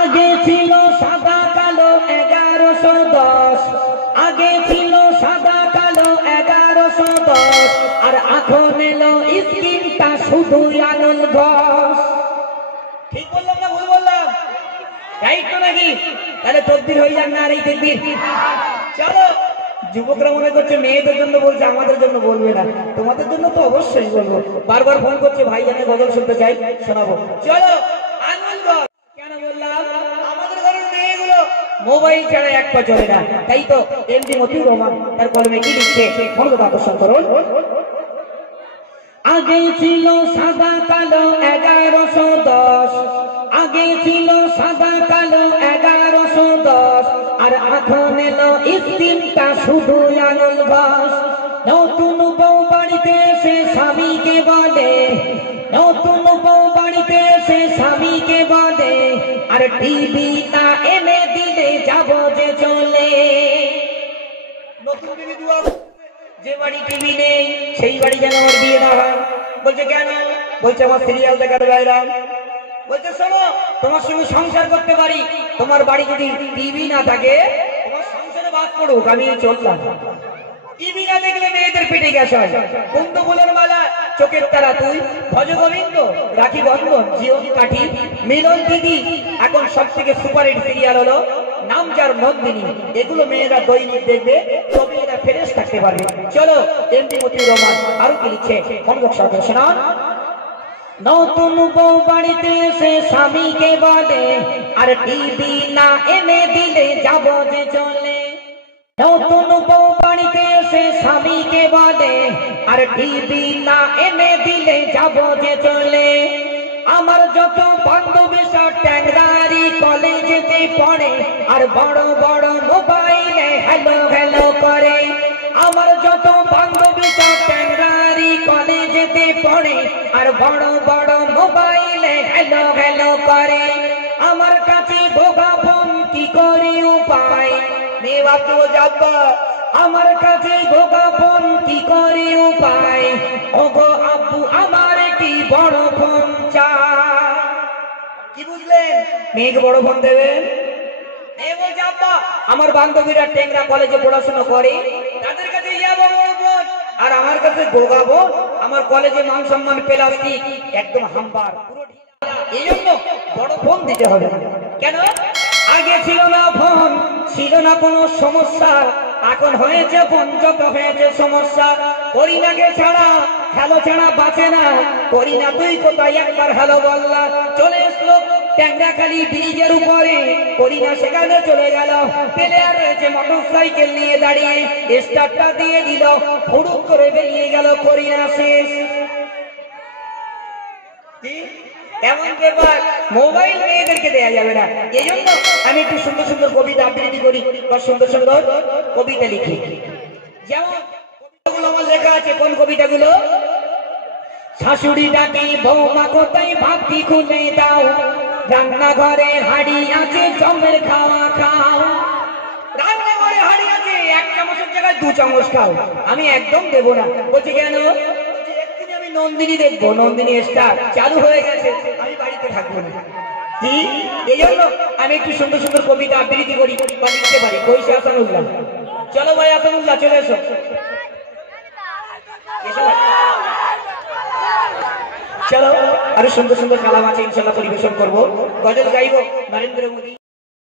আগে ছিল সাদা কালো 1110, আগে ছিল সাদা কালো 1110, আর এখন এলো স্ক্রিনটা শুধু আনন্দ ঘোষ। ঠিক বললাম না ভুল বললাম? রাইট তো নাকি? তাহলে তকবীর হয়ে যান না? আর এই তকবীর চলো। যুবকরা মনে করছে মেয়েদের জন্য বলছে, আমাদের জন্য বলবে না। তোমাদের জন্য তো অবশ্যই বলবো। বারবার ফোন করছে, ভাই জানে গজল শুনতে চাই, শোনাবো। চলো আনন্দ। কেন বললাম? আমাদের ঘরের মেয়েগুলো মোবাইল ছাড়া এক পা চলে না। তাই তো এমডি মতিউর রহমান তার কলমে কি লিখছে, মনোযোগ আকর্ষণ করুন। আগে ছিল সাদা কালো 1110, আগে ছিল সাদা কালো 1110, আর এখন এলো স্ক্রিনটা শুধু আনন্দ ঘোষ। নতুন বউ বাড়িতে এসে স্বামীকে বলে, নতুন বউ বাড়িতে এসে স্বামীকে বলে, আর টিভি না এনে দিলে যাব যে চলে। নতুন টিভি দুয়া, যে বাড়ি টিভি নেই সেই বাড়ি যেন আমার বিয়ে না হয়। বলছে কেন? বলছে আমার সিরিয়াল দেখাতে বাইরাম। বলছে শোনো, তোমার সঙ্গে সংসার করতে পারি, তোমার বাড়ি যদি টিভি না থাকে তোমার সংসারে বাদ পড়ুক, আমি চললাম। টিভি না দেখলে মেয়েদের পেটে গ্যাস হয়। বন্ধু ফুলের মালা, চোখের তারা তুই, ভজ গোবিন্দ, রাখি বন্ধন, জীবন কাঠি, মিলন দিদি, এখন সব থেকে সুপারহিট সিরিয়াল হলো নামজার নন্দিনী। এগুলো মেয়েরা দৈনিক দেখবে, তবে এরা ফ্রেশ থাকতে পারবে। চলো এমডি মতিউর রহমান আরো কি লিখছে, মনোযোগ সহকারে শোনান। নতুন বউ বাড়িতে এসে স্বামীকে বলে, আর টিভি না এনে দিলে যাব যে চলে। নতুন বউ বাড়িতে এসে স্বামীকে বলে, আর টিভি না এনে দিলে যাব যে চলে। আমার যত বান্ধবী সব ট্যাংরারি কলেজেতে পড়ে, আর বড় বড় মোবাইলে হ্যালো হ্যালো করে। আমার যত বান্ধবী সব ট্যাংরারি কলেজেতে পড়ে, আর বড় বড় মোবাইলে হ্যালো হ্যালো করে। আমার কাছে বোকা ফোন কি করি উপায়, মেয়ে বাপ যাবা, আমার কাছে বোকা ফোন কি করি উপায়। ওগো আব্বু আমার কি বড় ফোন চাই। কি বুঝলেন? মেয়েকে বড় ফোন দেবেন? আমার বান্ধবীরা টেংরা কলেজে পড়াশোনা করে, তাদের কাছে যাবো ফোন, আর আমার কাছে বোকা ফোন। আমার কলেজে মান সম্মান প্লাস্টিক, একদম হাম্বার পুরো ঢিলা। এই জন্য বড় ফোন দিতে হবে। কেন? আগে ছিল না ফোন, ছিল না কোনো সমস্যা, এখন হয়েছে ফোন, যত হয়েছে সমস্যা। করিনাকে ছাড়া হ্যালো ছাড়া বাঁচে না, করিনা তুই কোথায় একবার হ্যালো বললা। চলে এসলো ট্যাংরাখালি ব্রিজের উপরে, করিনা সেখানে চলে গেল। প্লেয়ার রয়েছে মোটর সাইকেল নিয়ে দাঁড়িয়ে, স্টার্টটা দিয়ে দিল, হুড়ুক করে বেরিয়ে গেল, করিনা শেষ। এমন ব্যাপার, মোবাইল মেয়েদেরকে দেয়া যাবে না। এই জন্য আমি একটু সুন্দর সুন্দর কবিতা আবৃত্তি করি বা সুন্দর সুন্দর কবিতা লিখি। যেমন কবিতাগুলো আমার লেখা আছে। কোন কবিতাগুলো? শাশুড়ি ডাকি বৌমা কোথায় ভাবটি খুলে দাও, রান্নাঘরে হাড়ি আছে জমের খাওয়া খাও। রান্নাঘরে হাড়ি আছে, 1 চামচের জায়গায় 2 চামচ খাও। আমি একদম দেবো না। বলছি কেন? আমি নন্দিনী দেখবো, নন্দিনী স্টার চালু হয়ে গেছে, আমি বাড়িতে থাকবো না। কি এই জন্য আমি একটু সুন্দর সুন্দর কবিতা আবৃত্তি করি বা লিখতে পারি। কইছে আসানুল্লাহ। চলো ভাই আসানুল্লাহ চলে এসো। চলো আরো সুন্দর সুন্দর কালাম আছে ইনশাল্লাহ পরিবেশন করবো। গজল গাইবো নরেন্দ্র মোদী।